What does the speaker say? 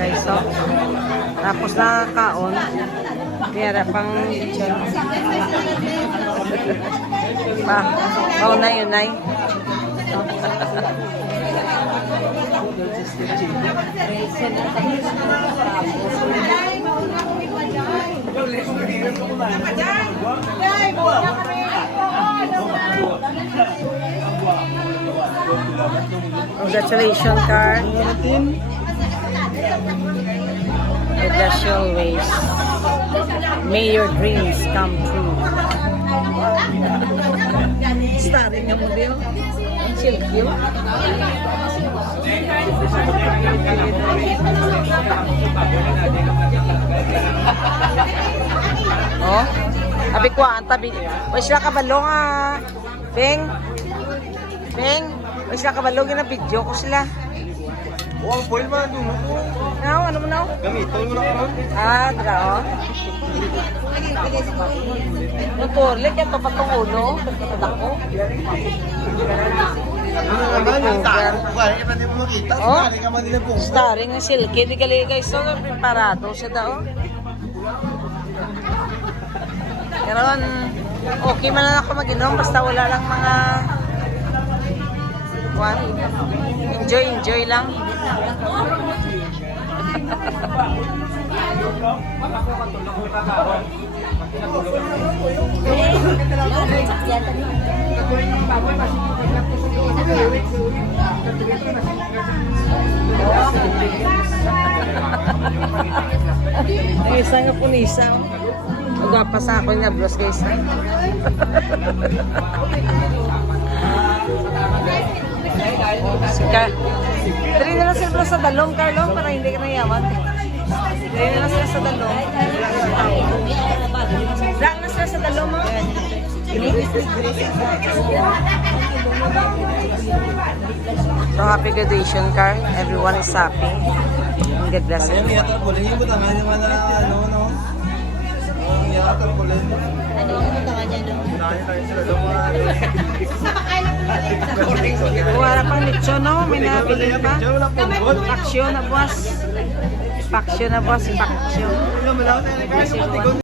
guys. So, tapos nakakaon. Kaya pang lechon. Paunay yun ay. Congratulations, Carl. With the always. May your dreams come true. Starring nga mo din. Ang silky. Oh, abi ko ang tabi. Wala sila kabalo nga. Peng. Wala sila kabalo na video ko sila. Oh, ang foil man doon. Ano mo na? Gamitin mo na karon. Dra oh. Motorlik ito pa itong ulo. Dako. Starring na silky. Di kali guys. So, preparado siya daw. Karon, okay man lang ako mag-inom. Basta wala lang mga... Enjoy lang. Ang isa nga punisa. Magwapa sa ako nga bros guys. Dari na lang sila sa dalong, Carlo, para hindi ka nayaman. Dari na lang sila sa dalong. Lang na sila sa dalong mo. So happy graduation, Carl. Everyone is happy. God bless you. Wala pang lechon, no? May nabili pa. Paksyo na buwas.